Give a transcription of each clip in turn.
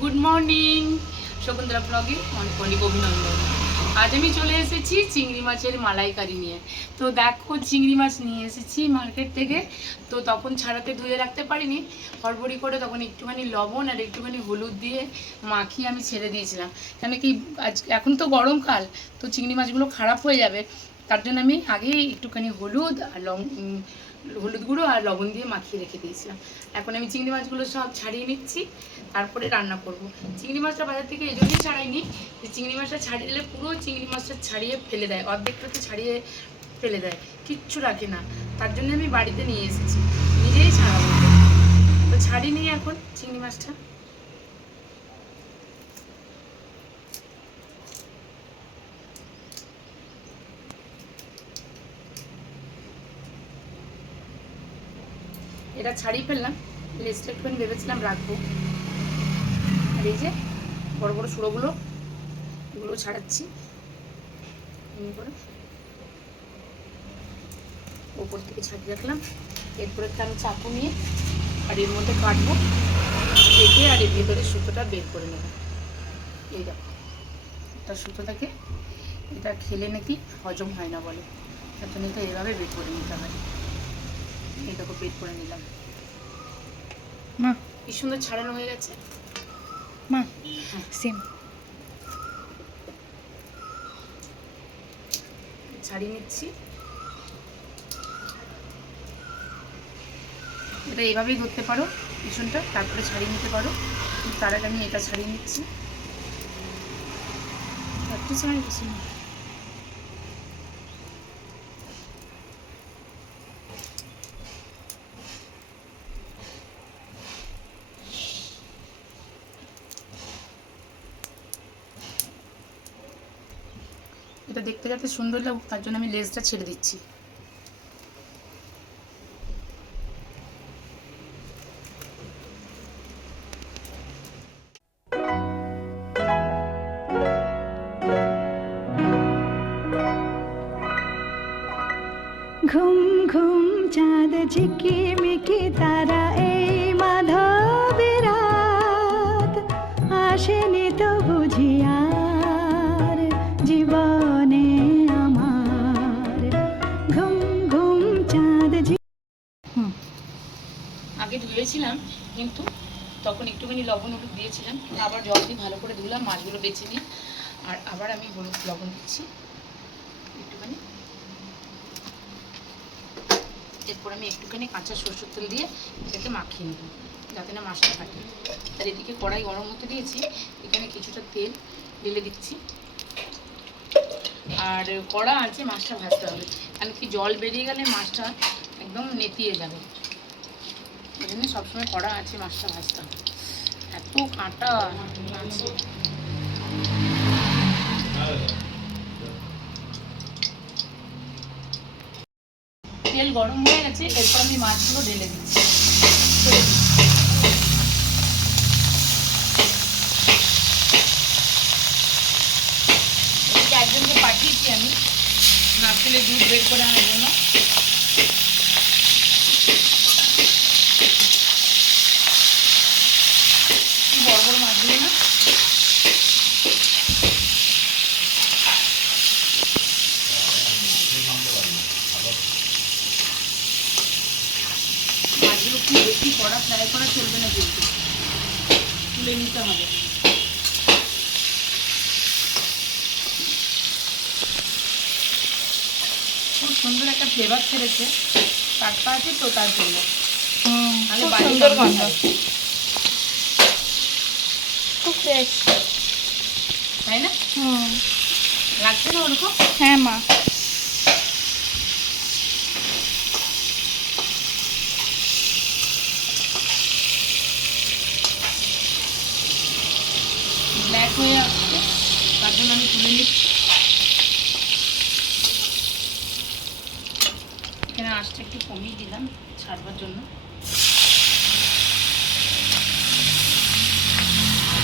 Good morning, Shakuntala ব্লগে অনেক অনেক অভিনন্দন। আজ আমি চলে এসেছি চিংড়ি মাছের মালাইকারি নিয়ে। তো দেখো, চিংড়ি মাছ নিয়ে এসেছি মার্কেট থেকে। তো তখন ছাড়াতে ধুয়ে রাখতে পারিনি, হড়বড়ি করে তখন একটুখানি লবণ আর একটুখানি হলুদ দিয়ে মাখিয়ে আমি ছেড়ে দিয়েছিলাম। কেন কি আজ এখন তো গরমকাল, তো চিংড়ি মাছগুলো খারাপ হয়ে যাবে, তার জন্য আমি আগেই একটুখানি হলুদ আর হলুদ গুঁড়ো আর লবণ দিয়ে মাখিয়ে রেখে দিয়েছিলাম। এখন আমি চিংড়ি মাছগুলো সব ছাড়িয়ে নিচ্ছি, তারপরে রান্না করব। চিংড়ি মাছটা বাজার থেকে এই জন্যই ছাড়াইনি যে চিংড়ি মাছটা ছাড়িয়ে দিলে পুরো চিংড়ি মাছটা ছাড়িয়ে ফেলে দেয়, অর্ধেকটা তো ছাড়িয়ে ফেলে দেয়, কিচ্ছু রাখে না। তার জন্য আমি বাড়িতে নিয়ে এসেছি, নিজেই ছাড়াবো। তো ছাড়িয়ে নিই এখন চিংড়ি মাছটা। এটা ছাড়িয়ে ফেললাম, লেজটা একটুখানি ভেবেছিলাম রাখবো। আর এই যে বড় বড় সুড়োগুলো, এগুলো ছাড়াচ্ছি এমনি করে, ওপর থেকে ছাড়িয়ে রাখলাম। এরপরে আমি চাকু নিয়ে আর এর মধ্যে কাটবো, কেটে আর এর ভেতরে সুতোটা বের করে নেব। এই দেখো, একটা সুতো থাকে, এটা খেলে নাকি হজম হয় না বলে, তার জন্য এটা এভাবে বের করে নিতে হয়। এই দেখো বের করে নিলাম। মা কি সুন্দর ছাড়ানো হয়ে গেছে। মা সেম ছাড়িয়ে নিচ্ছি। এটা এইভাবেই ধরতে পারো পিছনটা, তারপরে ছাড়িয়ে নিতে পারো। তার আগে আমি এটা ছাড়িয়ে নিচ্ছি। একটু ছাড়িয়ে দিচ্ছি। এটা দেখতে যাতে সুন্দর লাগুক, তার জন্য আমি লেজটা ছেড়ে দিচ্ছি। ঘুম ঘুম চাঁদ ঝিকিমিকি তারা, এই মাধবের রাত আসেনি তো বুঝিয়ার জীবনে আমার। ঘুম ঘুম চাঁদ আগে ধুয়েছিলাম, কিন্তু তখন একটুখানি লবণ হলুদ দিয়েছিলাম, আবার জল দিয়ে ভালো করে ধুলাম, মাছগুলো বেছে নিই। আর আবার আমি হলুদ লবণ দিচ্ছি একটুখানি। এরপর আমি একটুখানি কাঁচা সরষের তেল দিয়ে এটাকে মাখিয়ে নেব, যাতে না মাছটা কাটে। আর এদিকে কড়াই গরম হতে দিয়েছি, এখানে কিছুটা তেল ঢেলে দিচ্ছি। আর কড়া আছে, মাছটা ভাজতে হবে, কারণ কি জল বেরিয়ে গেলে মাছটা একদম নেতিয়ে যাবে। এই জন্য সবসময় কড়া আছে, মাছটা ভাজতে হবে। এত কাঁটা আছে। তেল গরম হয়ে গেছে, এরপর আমি মাছগুলো ঢেলে দিচ্ছি। এদিকে একজনকে পাঠিয়েছি আমি নারকেলের দুধ বের করে আনার জন্য। বড় বড় মাছগুলো না, মাছগুলো খুব বেশি কড়া ফ্রাই করা চলবে না, কিন্তু তুলে নিতে হবে। খুব সুন্দর একটা ফ্লেভার ছেড়েছে, টাটকা আছে তো তার জন্য। তাহলে সুন্দর গন্ধ, খুব ফ্রেশ, তাই না? লাগছে না ওরকম? হ্যাঁ মা। ব্ল্যাক হয়ে আসছে, তার জন্য আমি তুলে নিচ্ছি। এখানে আঁচটা একটু কমিয়ে দিলাম ছাড়বার জন্য।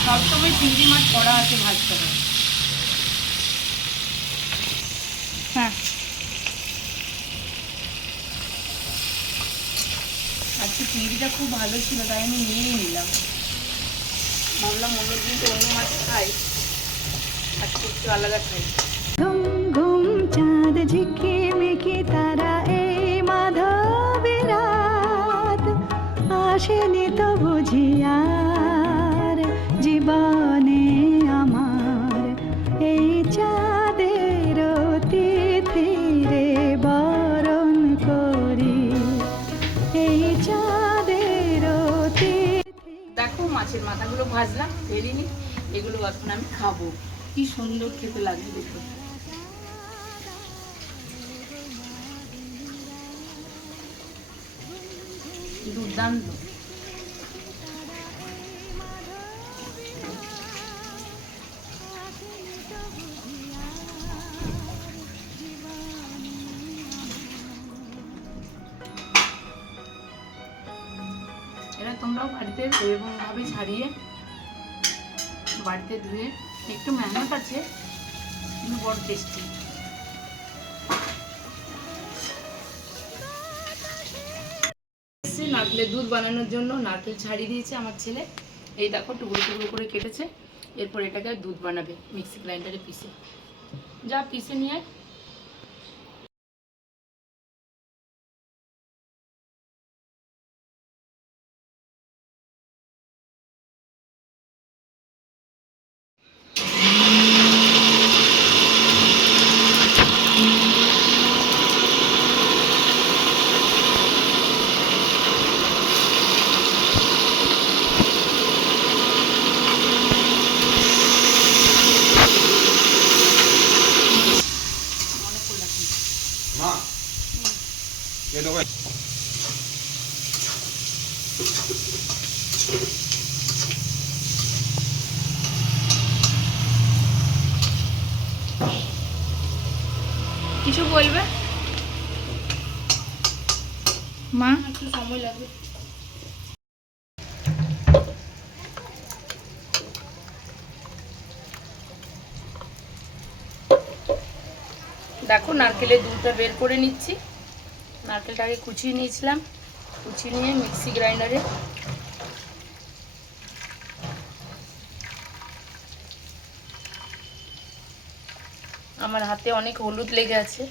সবসময় চিংড়ি মাছ কড়া আছে ভাজতে হবে। হ্যাঁ, আজকে চিংড়িটা খুব ভালো ছিল, তাই আমি নিয়েই নিলাম। ভাবলাম অন্যদিন তো অন্য মাছ খাই, আজকে একটু আলাদা খাই। ঘুম ঘুম চাঁদ ঝিকিমিকি তারা এই মাধবী রাত, আসেনি তো বুঝি আর জীবনে আমার এই চাঁদের তিথিরে বরণ করি, এই চাঁদের তিথি। দেখো মাছের মাথাগুলো ভাজলাম, ফেলিনি, এগুলো এখন আমি খাবো। কি সুন্দর খেতে লাগবে দেখো। দুর্দান্ত। এরা তোমরাও বাড়িতে এরকমভাবে ছাড়িয়ে বাড়িতে ধুয়ে, একটু মেহনত আছে কিন্তু বড় টেস্টি। নারকেলের দুধ বানানোর জন্য নারকেল ছাড়িয়ে দিয়েছে আমার ছেলে, এই দেখো টুকরো টুকরো করে কেটেছে। এরপর এটাকে দুধ বানাবে মিক্সি গ্রাইন্ডারে পিষে। যা পিষে নিয়ে আয়। মনে করলাম মা এ দেখো কিছু বলবে মা একটু সময় লাগবে। দেখো নারকেলের দুধটা বের করে নিচ্ছি। নারকেলটাকে কুচিয়ে নিয়েছিলাম, কুচিয়ে নিয়ে মিক্সি গ্রাইন্ডারে আমার হাতে অনেক হলুদ লেগে আছে,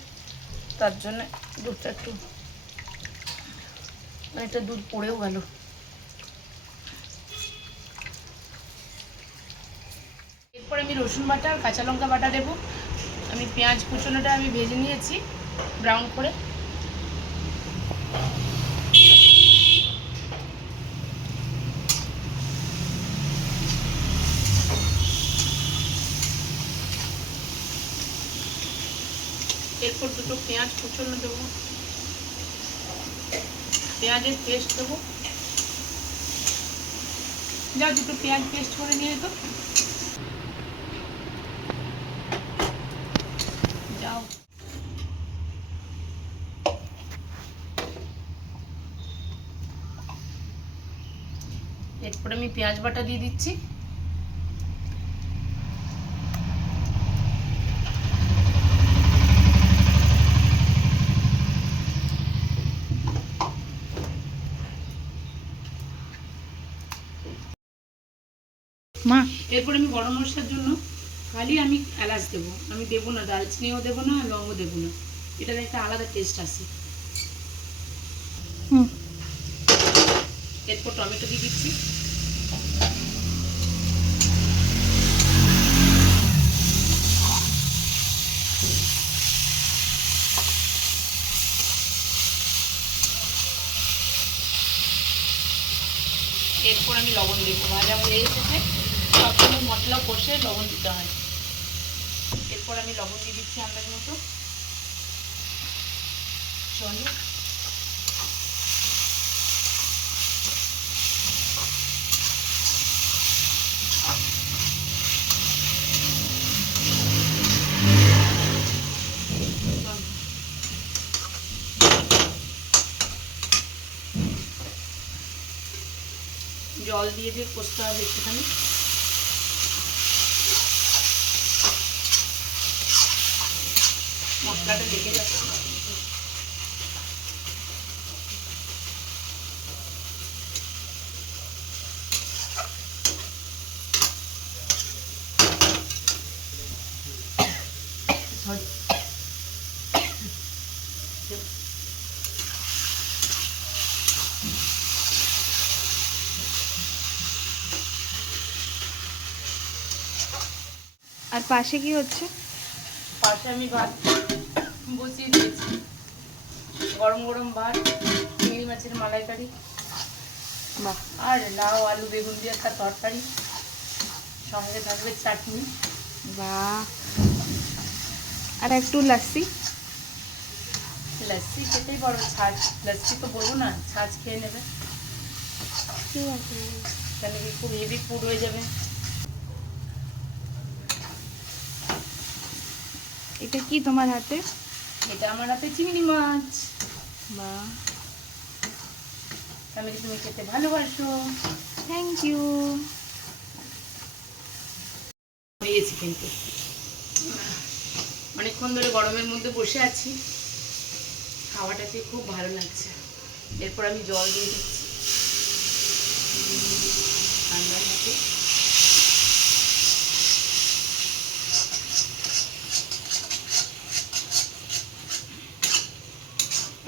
তার জন্য দুধটা একটু অনেকটা দুধ পড়েও গেল। এরপর আমি রসুন বাটা আর কাঁচা লঙ্কা বাটা দেবো। আমি পেঁয়াজ কুচনোটা আমি ভেজে নিয়েছি ব্রাউন করে। এরপর দুটো পেঁয়াজ কুচনো দেবো, পেঁয়াজের পেস্ট দেবো। যা দুটো পেঁয়াজ পেস্ট করে নিয়ে তো যাও। এরপর আমি পেঁয়াজ বাটা দিয়ে দিচ্ছি। মা এরপর আমি গরম মশলার জন্য খালি আমি এলাচ দেবো, আমি দেবো না দারচিনিও দেবো না, লবঙ্গও দেবো না, এটার একটা আলাদা টেস্ট আসে। এরপর টমেটো দিয়ে দিচ্ছি। এরপর আমি লবণ দেবো, ভাজা হয়ে এসেছে, সবসময় মশলা কষে লবণ দিতে হয়। এরপর আমি লবণ দিয়ে দিচ্ছি আন্দাজ মতো। চলো জল দিয়ে কষতে হবে একটুখানি। মশলাটা লেগে যাচ্ছে। আর পাশে কি হচ্ছে? পাশে আমি ভাত বসিয়ে দিয়েছি, গরম গরম ভাত, চিংড়ি মাছের মালাইকারি, বাহ, আর লাউ আলু বেগুন দিয়ে একটা তরকারি, সঙ্গে থাকবে চাটনি। বাহ। আর একটু লাস্সি। লস্যি খেতেই বড়, ছাঁচ লস্যি তো বলবো না, ছাঁচ খেয়ে নেবে, ঠিক আছে। তাহলে কি খুব হেভি ফুড হয়ে যাবে। এটা কি তোমার হাতে? এটা আমার হাতে চিংড়ি মাছ, বাহ, আমি তুমি খেতে ভালোবাসো। Thank you. পেয়েছি কিন্তু অনেকক্ষণ ধরে গরমের মধ্যে বসে আছি, খাওয়াটাকে খুব ভালো লাগছে। এরপর আমি জল দিয়ে দিচ্ছি ঠান্ডার মধ্যে।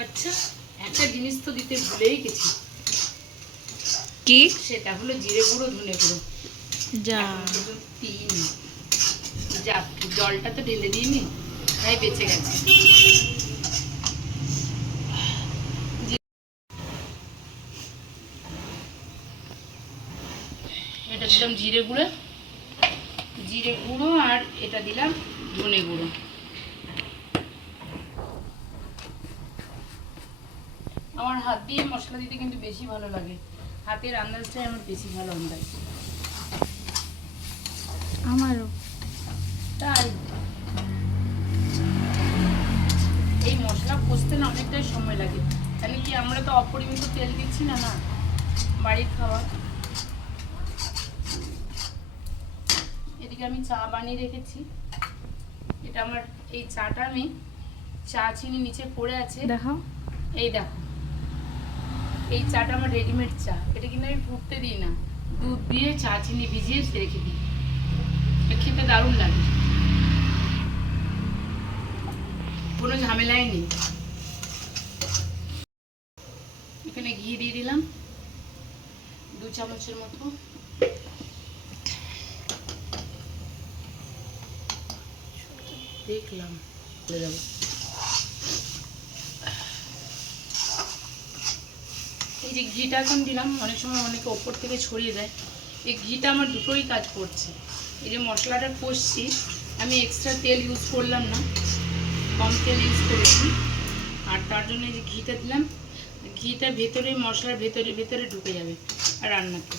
আচ্ছা, একটা জিনিস তো দিতে ভুলেই গেছি, কি? সেটা হলো জিরে গুঁড়ো ধনে গুঁড়ো। যা, এখন পর্যন্ত দিইনি। যাক, জলটা তো ঢেলে দিইনি, তাই বেঁচে গেছে। এটা দিলাম জিরে গুঁড়ো, জিরে গুঁড়ো, আর এটা দিলাম ধনে গুঁড়ো। আমার হাত দিয়ে মশলা দিতে কিন্তু বেশি ভালো লাগে, হাতের আন্দাজটাই আমার বেশি ভালো আন্দাজ। আমারও। তাই এই মশলা কষতে না অনেকটাই সময় লাগে, তাহলে কি আমরা তো অপরিমিত তেল দিচ্ছি না, না বাড়ির খাবার। এদিকে আমি চা বানিয়ে রেখেছি, এটা আমার এই চাটা আমি চা চিনি নিচে পড়ে আছে, দেখাও। এই দেখো, এই চাটা আমার রেডিমেড চা, এটা কিন্তু আমি ফুটতে দিই না, দুধ দিয়ে চা চিনি ভিজিয়ে রেখে দিই, খেতে দারুণ লাগে, কোনো ঝামেলাই নেই। এখানে ঘি দিয়ে দিলাম 2 চামচের মতো, দেখলাম বলে দেবো। এই যে ঘিটা এখন দিলাম, অনেক সময় অনেকে ওপর থেকে ছড়িয়ে দেয়, এই ঘিটা আমার দুটোই কাজ করছে। এই যে মশলাটা কষছি, আমি এক্সট্রা তেল ইউজ করলাম না, কম তেল ইউজ করেছি, আর তার জন্য এই যে ঘিটা দিলাম, ঘিটা ভেতরে মশলার ভেতরে ভেতরে ঢুকে যাবে আর রান্নাতে।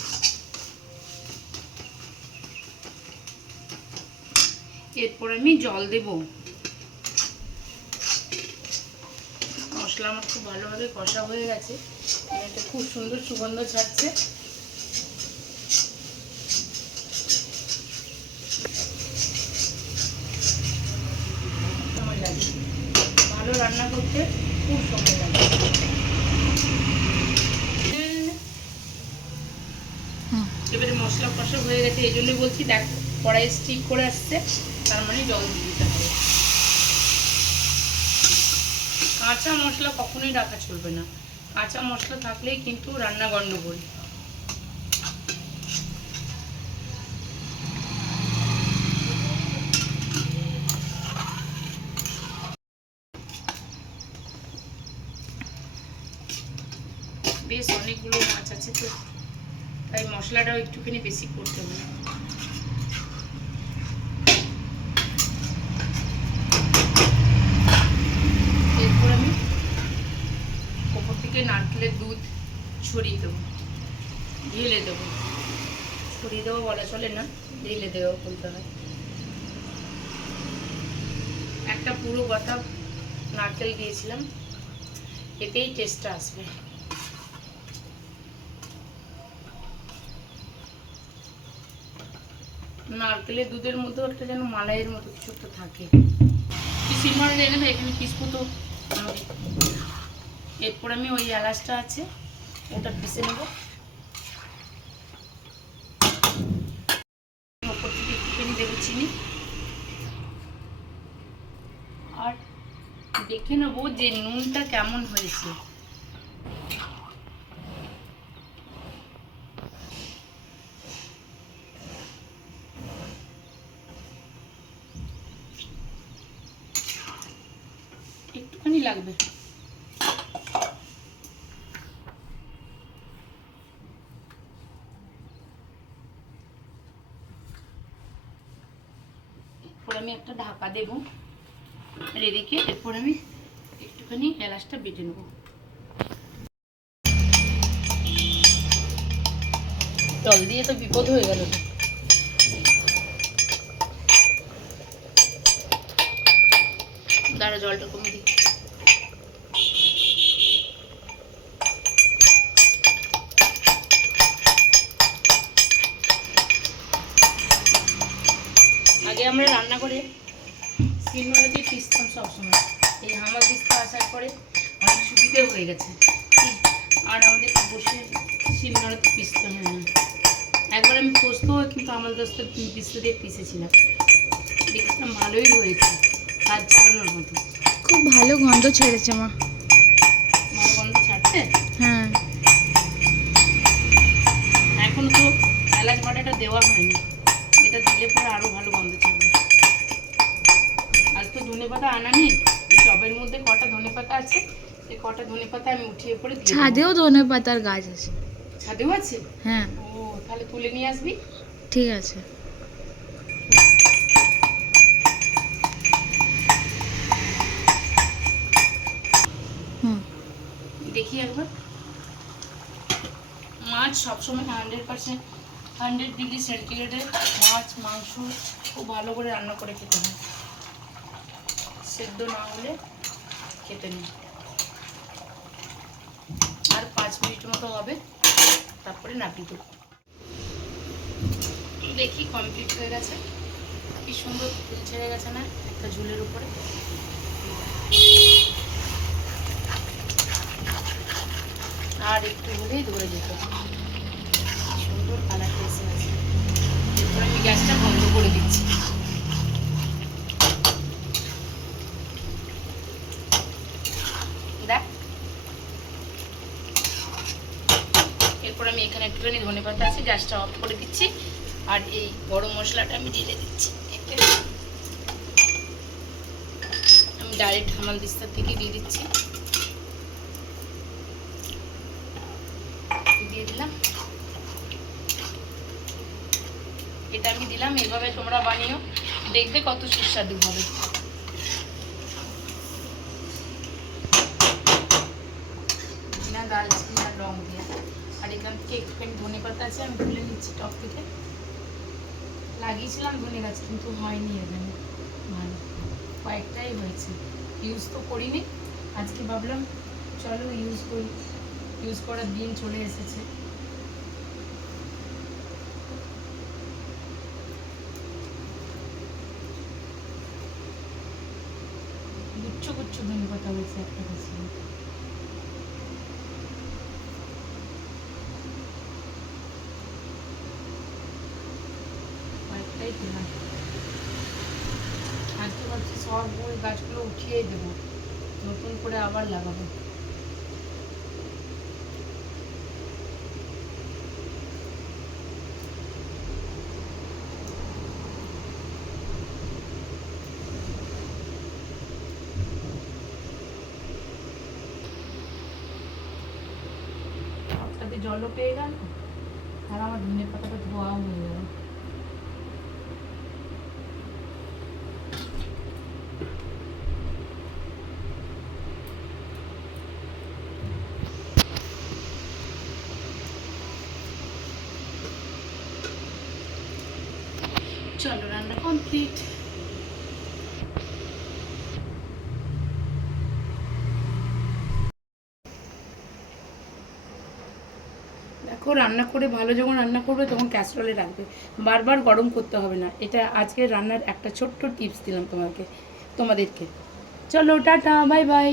এরপর আমি জল দেব, মশলা আমার খুব ভালোভাবে কষা হয়ে গেছে, এটা খুব সুন্দর সুগন্ধ ছাড়ছে। সময় লাগে ভালো রান্না করতে, খুব সময় লাগে। এবারে মশলা কষা হয়ে গেছে, এই জন্যই বলছি, দেখ কড়াই স্টিক করে আসছে, তার মানে জল দিয়ে দিতে হবে। কাঁচা মশলা কখনোই রাখা চলবে না, কাঁচা মশলা থাকলেই কিন্তু রান্না গন্ডগোল। বেশ অনেকগুলো মাছ আছে তো, তাই মশলাটাও একটুখানি বেশি করতে হবে। এরপর আমি ওপর থেকে নারকেলের দুধ ছড়িয়ে দেবো, ঢেলে দেবো, ছড়িয়ে দেবো বলা চলে না, ঢেলে দেবো বলতে হয়। একটা পুরো গোটা নারকেল দিয়েছিলাম, এতেই টেস্টটা আসবে। নারকেলের দুধের মধ্যেও একটা যেন মালাইয়ের মতো কিছু একটা থাকে। সিমার রেখে দেবে, এখানে পিসবো তো। এরপর আমি ওই এলাচটা আছে ওটা পিষে নেব, ওপর থেকে একটুখানি দেবো চিনি, আর দেখে নেবো যে নুনটা কেমন হয়েছে। লাগবে। এরপর আমি একটা ঢাকা দেবো, রেখে এরপর আমি একটুখানি এলাচটা বেটে নেবো। জল দিয়ে তো বিপদ হয়ে গেল। দাঁড়া, জলটা কমে দিই। আগে আমরা রান্না করে শিলনোড়াতে পিসতাম সবসময়। এই হামাল দিস্তা আসার পরে অনেক সুবিধা হয়ে গেছে, আর আমাদের বসে শিলনোড়াতে পিসতে হয় না। একবার আমি পোস্তও কিন্তু হামাল দিস্তা পিসতে দিয়ে পিসেছিলাম, দেখছিলাম ভালোই হয়েছে, কাজ চালানোর মতো। খুব ভালো গন্ধ ছেড়েছে মা। ভালো গন্ধ ছাড়ছে। হ্যাঁ, এখন তো এলাচ বাটাটা দেওয়া হয়নি, এটা দিলে পরে আরও ভালো গন্ধ ছাড়বে। আজ তো ধনেপাতা আনা নেই, টবের মধ্যে কটা ধনেপাতা আছে, এই কটা ধনেপাতা আমি উঠিয়ে পরে দিয়ে দেবো। ছাদেও ধনে পাতার গাছ আছে। ছাদেও আছে? হ্যাঁ, ও, তাহলে তুলে নিয়ে আসবি। ঠিক আছে। হুম, দেখি একবার। মাছ সবসময় 100% 100 ডিগ্রি সেন্টিগ্রেডে মাছ মাংস খুব ভালো করে রান্না করে খেতে হয়, সেদ্ধ না হলে খেতে নেই। আর 5 মিনিট মতো হবে, তারপরে নাপিয়ে দেবো। দেখি কমপ্লিট হয়ে গেছে, কি সুন্দর তেল ছেড়ে গেছে না একটা ঝুলের উপরে। আর একটু হলেই ধরে যেত, সুন্দর কালারটা এসে গেছে। এরপর আমি গ্যাসটা বন্ধ করে দিচ্ছি। দেখ, এরপর আমি এখানে একটুখানি ধনেপাতা আছে, গ্যাসটা অফ করে দিচ্ছি। আর এই গরম মশলাটা আমি ঢেলে দিচ্ছি। আমি ডাইরেক্ট হামাল দিস্তার থেকে দিয়ে দিচ্ছি, দিয়ে দিলাম। এটা আমি দিলাম, এইভাবে তোমরা বানিও, দেখবে কত সুস্বাদু হবে। না দালচিনি আর লং দিয়ে। আর এখান থেকে একটুখানি ধনেপাতা আছে, আমি তুলে নিচ্ছি টপ থেকে। লাগিয়েছিলাম ধনে গাছ, কিন্তু হয়নি এখানে ভালো, কয়েকটাই হয়েছে। ইউজ তো করিনি, আজকে ভাবলাম চলো ইউজ করি, ইউজ করার দিন চলে এসেছে। গুচ্ছ গুচ্ছ ধনেপাতা হয়েছে একটা গাছে। কয়েকটাই পেলাম। আজকে ভাবছি সব ওই গাছগুলো উঠিয়েই দেবো, নতুন করে আবার লাগাবো। সাথে জলও পেয়ে গেল, আর আমার ধনে পাতাটা ধোয়াও হয়ে গেল। চলো রান্না কমপ্লিট। দেখো, রান্না করে ভালো যখন রান্না করবে তখন ক্যাসরোলে রাখবে, বারবার গরম করতে হবে না। এটা আজকে রান্নার একটা ছোট্ট টিপস দিলাম তোমাদেরকে। চলো টাটা, বাই বাই।